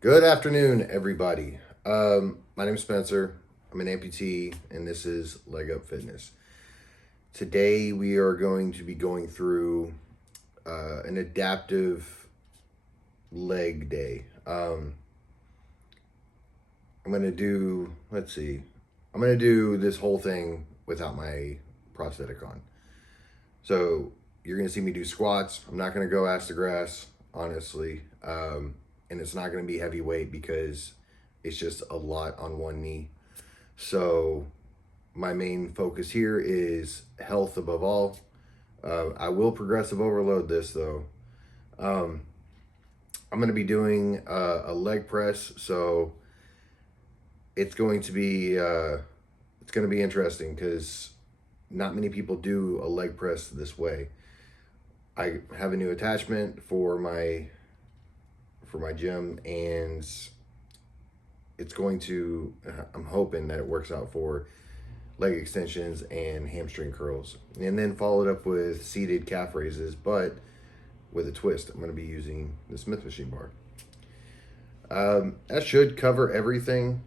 Good afternoon, everybody. My name is Spencer. I'm an amputee, and this is Leg Up Fitness. Today, we are going to be going through an adaptive leg day. I'm going to do, I'm going to do this whole thing without my prosthetic on. So, you're going to see me do squats. I'm not going to go ass to grass, honestly. And it's not going to be heavyweight because it's just a lot on one knee. So my main focus here is health above all. I will progressive overload this though. I'm going to be doing a leg press, so it's going to be interesting because not many people do a leg press this way. I have a new attachment for my gym, and I'm hoping that it works out for leg extensions and hamstring curls, and then followed up with seated calf raises, but with a twist. I'm going to be using the Smith machine bar. That should cover everything.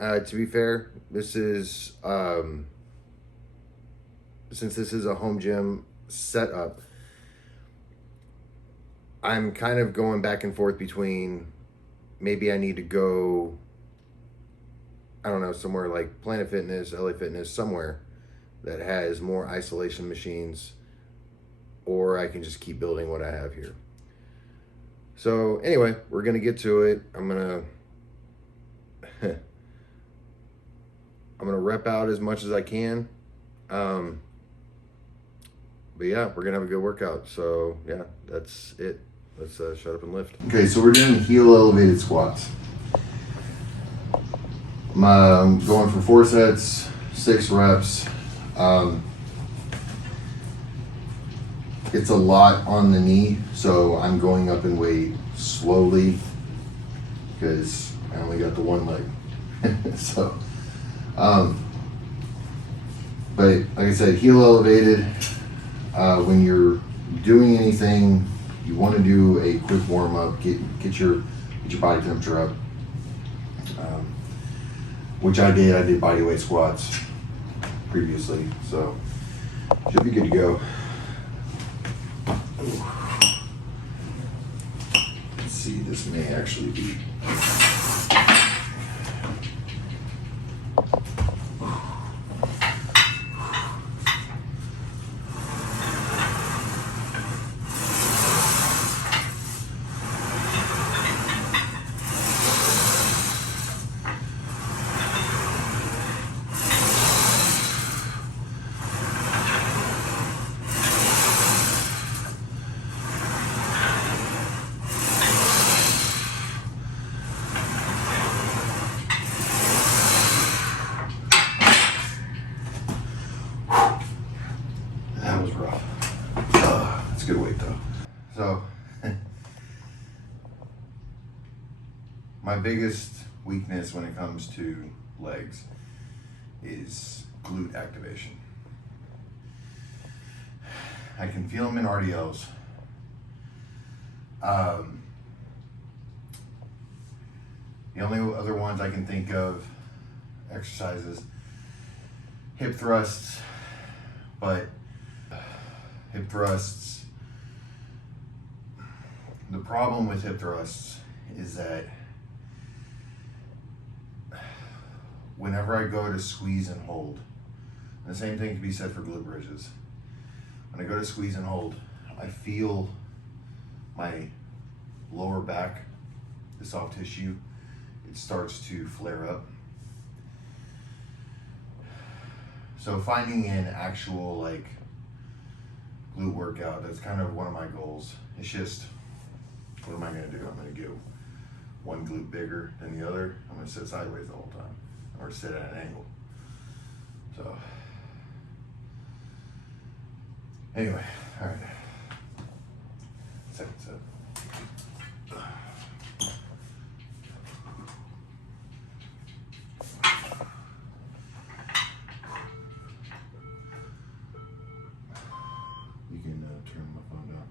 To be fair, this is since this is a home gym setup, I'm kind of going back and forth between maybe I need to go, I don't know, somewhere like Planet Fitness, LA Fitness, somewhere that has more isolation machines, or I can just keep building what I have here. So anyway, we're going to get to it. I'm going to rep out as much as I can. But yeah, we're going to have a good workout. So yeah, that's it. Let's shut up and lift. Okay, so we're doing heel elevated squats. I'm going for 4 sets, 6 reps. It's a lot on the knee, so I'm going up in weight slowly because I only got the one leg. So, but like I said, heel elevated. When you're doing anything, you want to do a quick warm up, get your body temperature up, which I did. I did body weight squats previously, so should be good to go. Ooh. Let's see, this may actually be. That was rough. It's a good weight though. So, my biggest weakness when it comes to legs is glute activation. I can feel them in RDLs. The only other ones I can think of exercises, hip thrusts, but hip thrusts, the problem with hip thrusts is that whenever I go to squeeze and hold, and the same thing can be said for glute bridges, when I go to squeeze and hold, I feel my lower back, the soft tissue, it starts to flare up. So finding an actual like glute workout, that's kind of one of my goals. It's just, what am I gonna do? I'm gonna get one glute bigger than the other. I'm gonna sit sideways the whole time, or sit at an angle. So, anyway, all right. Second set. You can turn my phone down.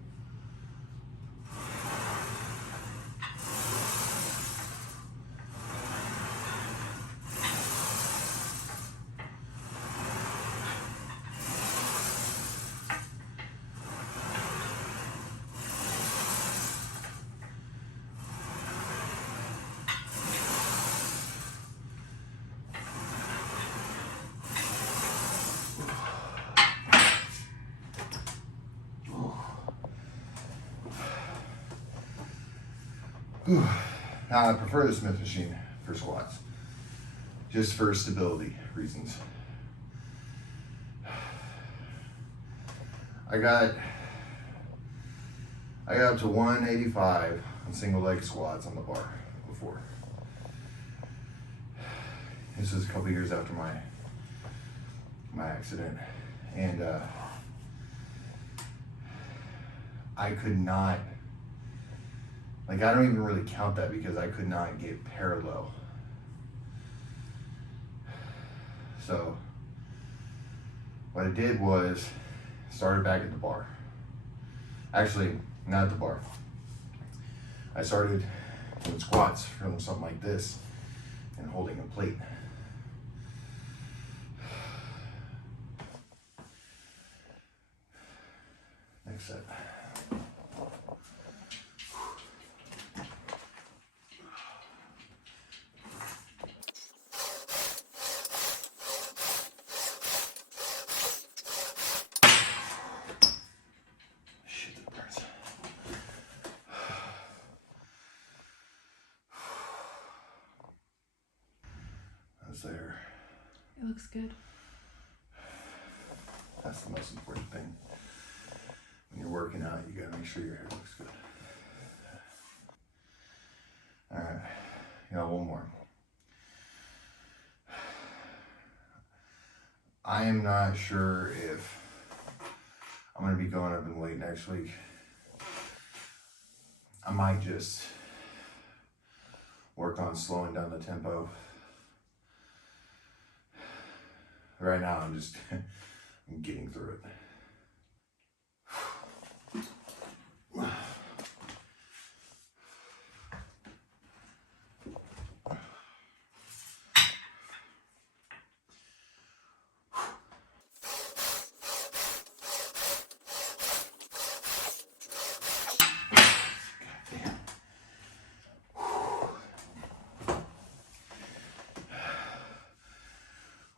Now I prefer the Smith machine for squats, just for stability reasons. I got up to 185 on single leg squats on the bar before. This was a couple years after my accident, and I could not, like, I don't even really count that because I could not get parallel. So what I did was started back at the bar. Actually, not at the bar. I started doing squats from something like this and holding a plate. Next set. There. It looks good. That's the most important thing. When you're working out, you gotta make sure your hair looks good. All right, one more. I am not sure if I'm gonna be going up in weight next week. I might just work on slowing down the tempo. Right now, I'm getting through it.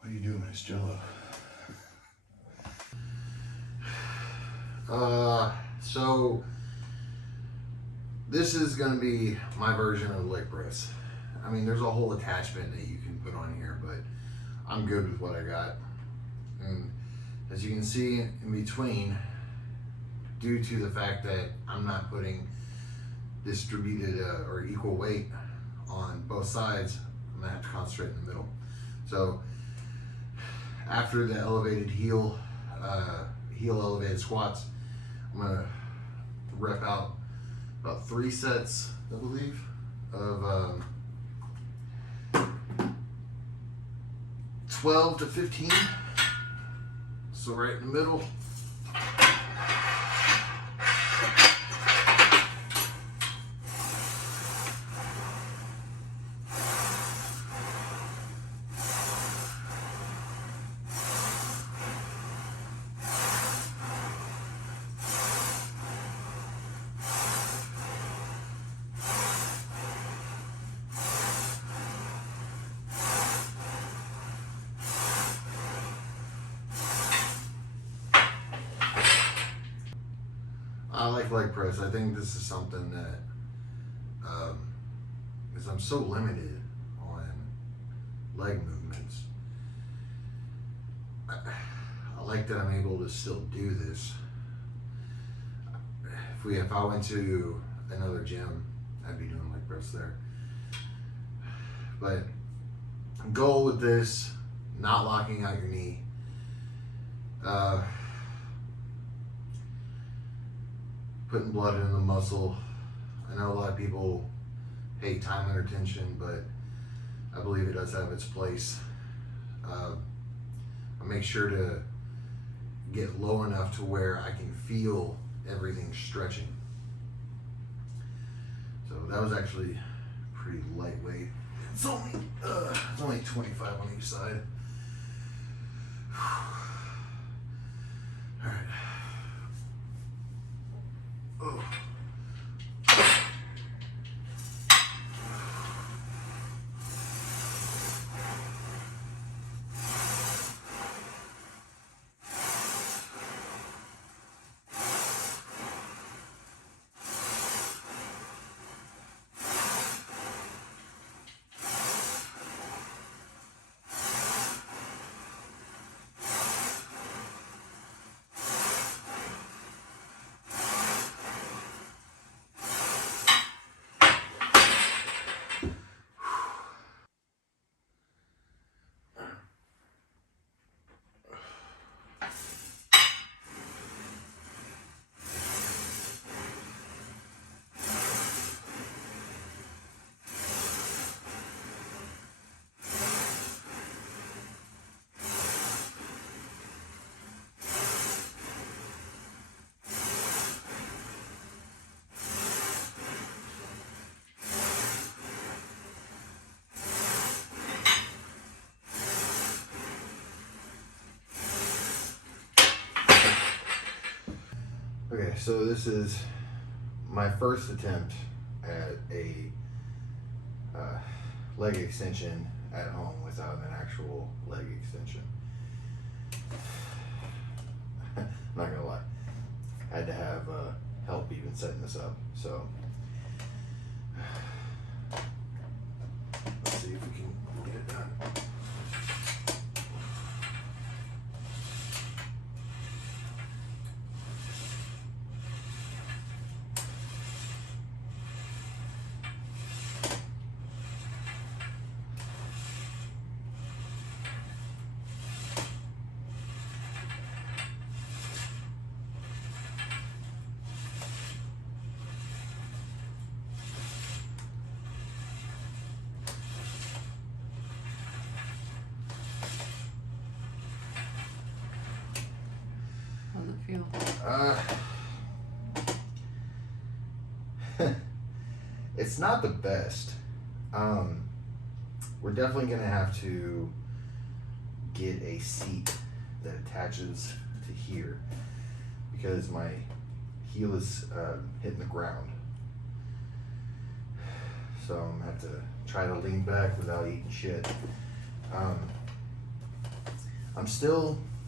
What are you doing, Miss Jello? So this is gonna be my version of leg press. I mean, there's a whole attachment that you can put on here, but I'm good with what I got. And as you can see in between, due to the fact that I'm not putting distributed or equal weight on both sides, I'm gonna have to concentrate in the middle. So after the elevated heel elevated squats, I'm gonna rep out about 3 sets, I believe, of 12 to 15. So right in the middle. I like leg press. I think this is something that, because I'm so limited on leg movements, I like that I'm able to still do this. If I went to another gym, I'd be doing leg press there. But goal with this, not locking out your knee. Putting blood in the muscle. I know a lot of people hate time under tension, but I believe it does have its place. I make sure to get low enough to where I can feel everything stretching. So that was actually pretty lightweight. It's only 25 on each side. All right. Oh. so this is my first attempt at a leg extension at home without an actual leg extension. I'm not gonna lie, I had to have help even setting this up. So let's see if we can get it done. Feel? It's not the best. We're definitely gonna have to get a seat that attaches to here because my heel is hitting the ground. So I'm gonna have to try to lean back without eating shit.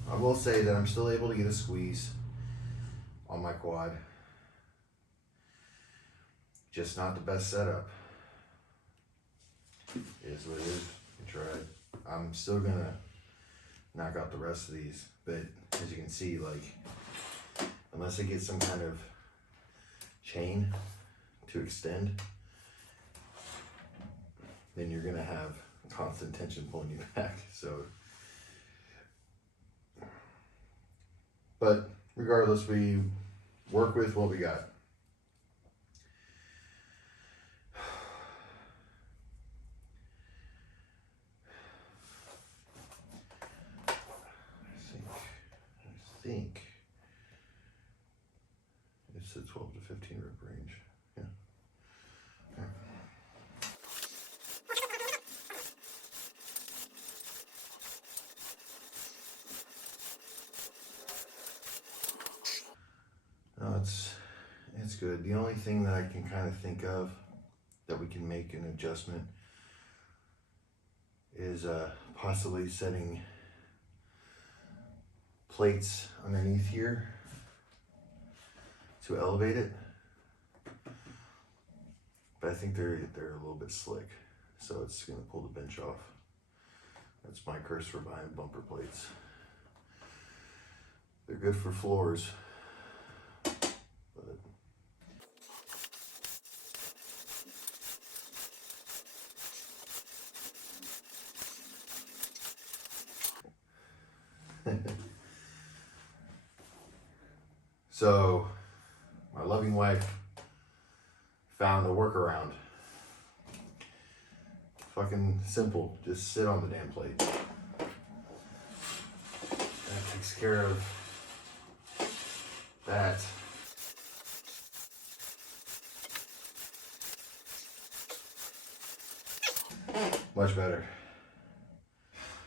I will say that I'm still able to get a squeeze on my quad. Just not the best setup. It is what it is. I tried. I'm still gonna knock out the rest of these, but as you can see, like, unless I get some kind of chain to extend, then you're gonna have constant tension pulling you back. So, but regardless, we work with what we got. I think it's a 12 to 15 rep range. Yeah. Okay. No, it's good. The only thing that I can kind of think of that we can make an adjustment is possibly setting plates underneath here to elevate it, but I think they're a little bit slick, so it's gonna pull the bench off. That's my curse for buying bumper plates. They're good for floors, but so my loving wife found a workaround. Fucking simple, just sit on the damn plate. That takes care of that. Much better.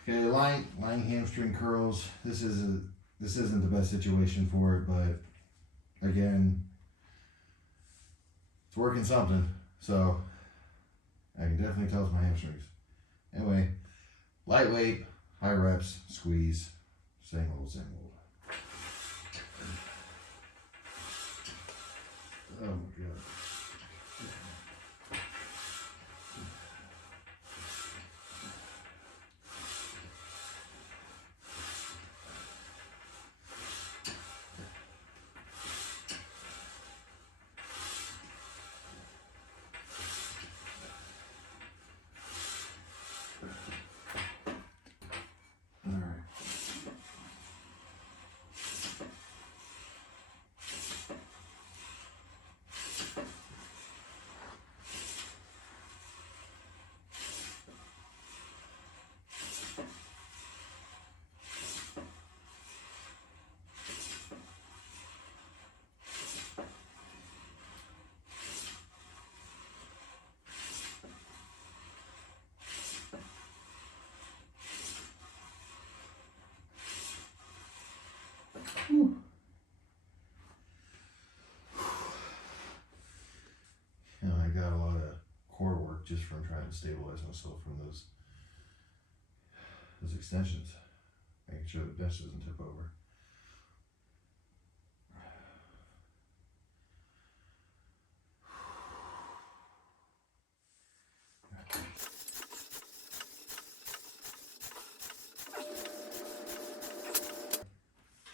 Okay, lying hamstring curls. This isn't the best situation for it, but again, it's working something. So I can definitely tell it's my hamstrings. Anyway, lightweight, high reps, squeeze, same old, same old. Oh my God. Whew. just from trying to stabilize myself from those extensions, making sure the bench doesn't tip over.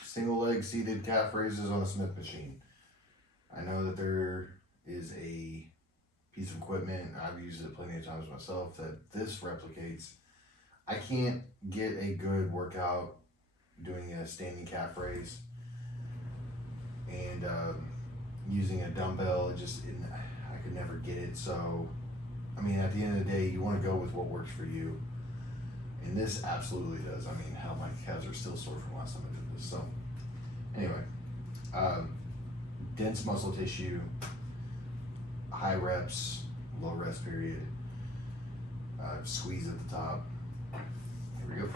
Single leg seated calf raises on a Smith machine. I know that there is a piece of equipment, I've used it plenty of times myself, that this replicates. I can't get a good workout doing a standing calf raise and using a dumbbell. I could never get it. So, I mean, at the end of the day, you want to go with what works for you. And this absolutely does. I mean, hell, my calves are still sore from last time I did this. So, anyway, dense muscle tissue, high reps, low rest period, squeeze at the top. Here we go.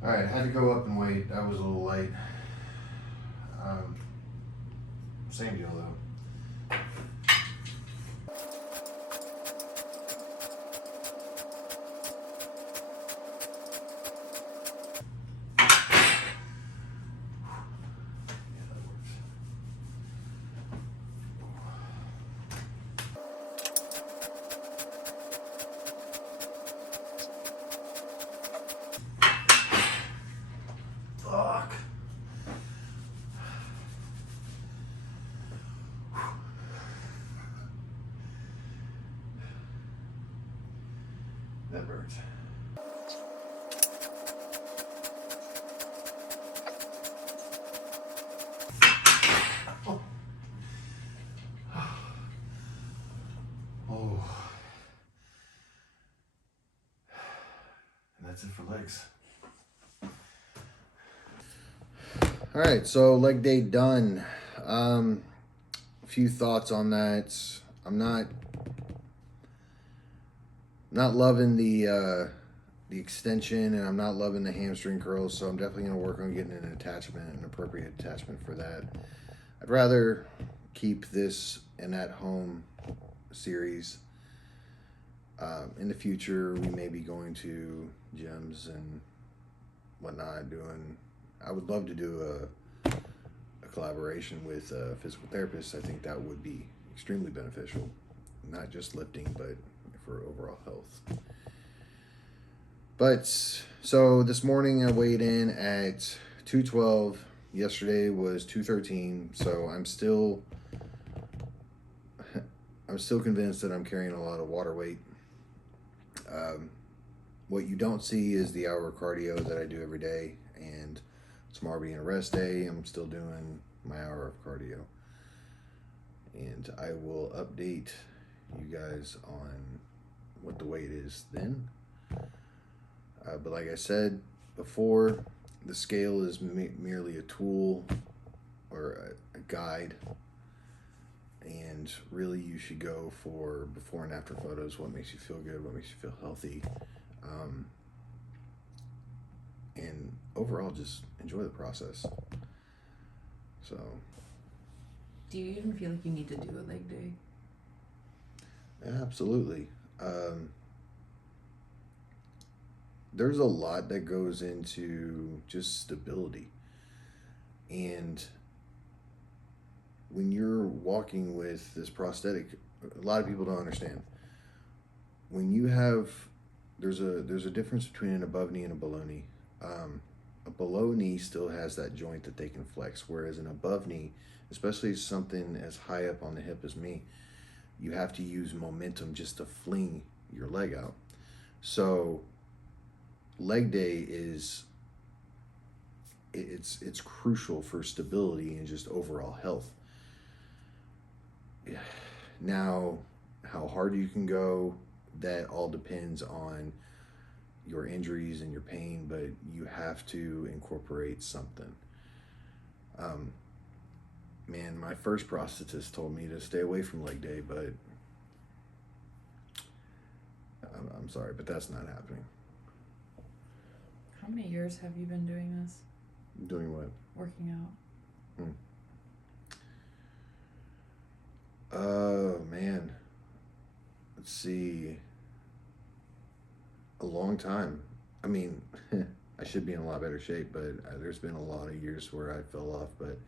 All right, I had to go up and wait. That was a little light. Same deal though. Fuck. That burns. Oh. And that's it for legs. All right, so leg day done. A few thoughts on that. I'm not loving the extension, and I'm not loving the hamstring curls, so I'm definitely going to work on getting an appropriate attachment for that. I'd rather keep this an at-home series. In the future, we may be going to gyms and whatnot, I would love to do a collaboration with a physical therapist. I think that would be extremely beneficial, not just lifting, but for overall health. But so this morning I weighed in at 212. Yesterday was 213. So I'm still convinced that I'm carrying a lot of water weight. What you don't see is the hour of cardio that I do every day, and tomorrow being a rest day, I'm still doing my hour of cardio. And I will update you guys on what the weight is then. But like I said before, the scale is merely a tool or a guide. And really you should go for before and after photos, what makes you feel good, what makes you feel healthy. And overall, just enjoy the process. So. Do you even feel like you need to do a leg day? Absolutely. There's a lot that goes into just stability. And when you're walking with this prosthetic, a lot of people don't understand. When you have, there's a difference between an above knee and a below knee. A below knee still has that joint that they can flex, whereas an above knee, especially something as high up on the hip as me, you have to use momentum just to fling your leg out. So leg day it's crucial for stability and just overall health. Now, how hard you can go, that all depends on your injuries and your pain, but you have to incorporate something. Um, Man, my first prosthetist told me to stay away from leg day, but I'm sorry, but that's not happening. How many years have you been doing this? Doing what? Working out? Oh, man. Let's see. A long time. I mean, I should be in a lot better shape, but there's been a lot of years where I fell off. But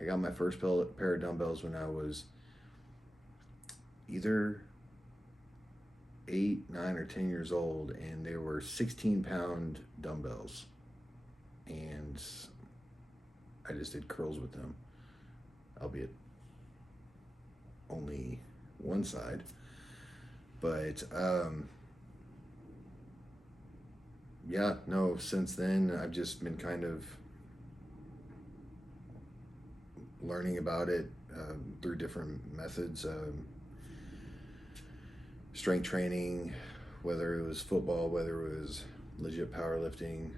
I got my first pair of dumbbells when I was either 8, 9, or 10 years old, and they were 16-pound dumbbells. And I just did curls with them, albeit only one side. But yeah, no, since then I've just been kind of learning about it through different methods. Strength training, whether it was football, whether it was legit powerlifting.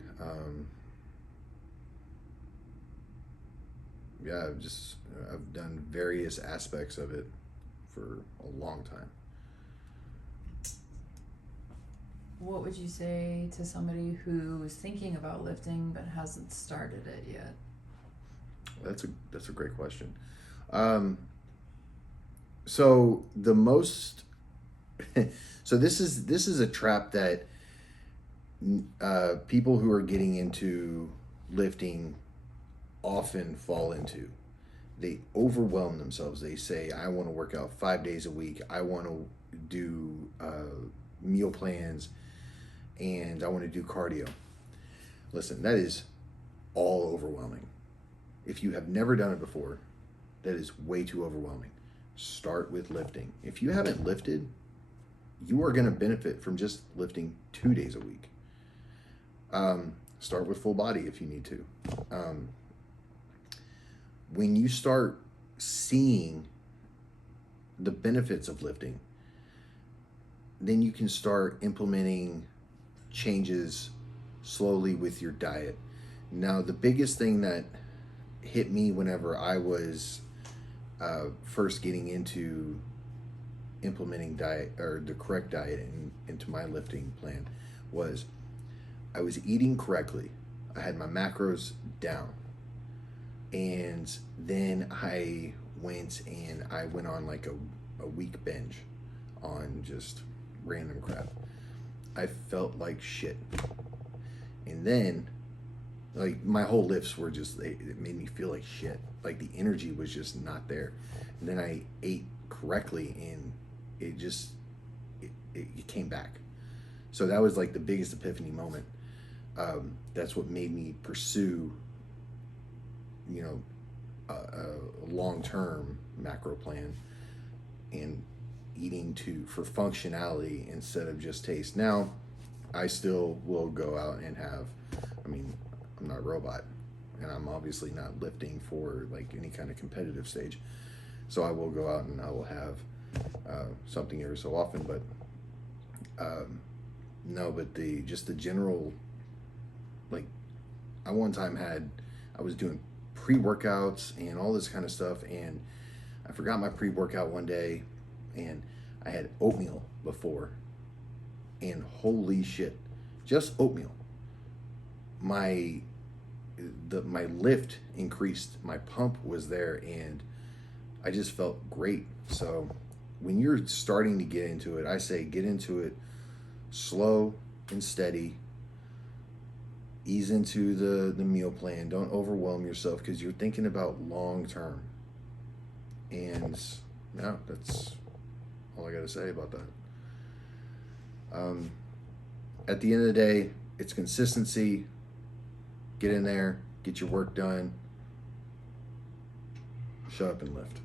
Yeah, I've done various aspects of it for a long time. What would you say to somebody who is thinking about lifting but hasn't started it yet? That's a great question. So the most so this is a trap that people who are getting into lifting often fall into. They overwhelm themselves. They say, I want to work out 5 days a week. I want to do meal plans, and I want to do cardio. Listen, that is all overwhelming. If you have never done it before, that is way too overwhelming. Start with lifting. If you haven't lifted, you are going to benefit from just lifting 2 days a week. Start with full body if you need to. When you start seeing the benefits of lifting, then you can start implementing changes slowly with your diet. Now, the biggest thing that hit me whenever I was first getting into implementing diet, or the correct diet into my lifting plan, was I was eating correctly. I had my macros down. And then I went on like a week binge on just random crap. I felt like shit. And then, like, my whole lifts were just, it made me feel like shit. Like, the energy was just not there. And then I ate correctly, and it came back. So that was like the biggest epiphany moment. That's what made me pursue, a long-term macro plan and eating for functionality instead of just taste. Now, I still will go out and I'm not a robot, and I'm obviously not lifting for like any kind of competitive stage. So I will go out and I will have something every so often, but no, but the general, like, I one time I was doing pre-workouts and all this kind of stuff, and I forgot my pre-workout one day, and I had oatmeal before, and holy shit, just oatmeal. My lift increased, my pump was there, and I just felt great. So when you're starting to get into it, I say get into it slow and steady. Ease into the meal plan. Don't overwhelm yourself, because you're thinking about long term. And yeah, that's all I got to say about that. At the end of the day, it's consistency. Get in there, get your work done, shut up and lift.